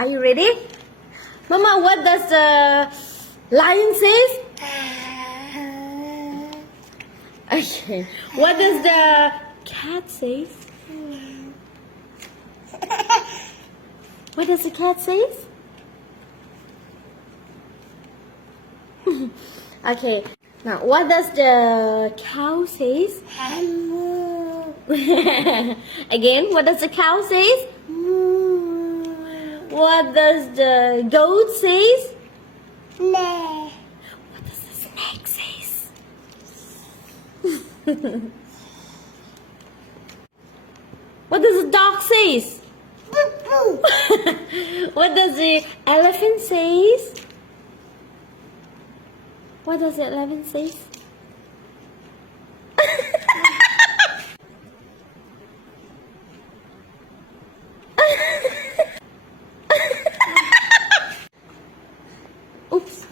Are you ready? Mama, what does the lion say? Okay. What does the cat say? What does the cat say? Okay. Now, what does the cow say? Again, what does the cow say? What does the goat say? What does the snake say? What does the dog say? What does the elephant say? What does the elephant say? Oops.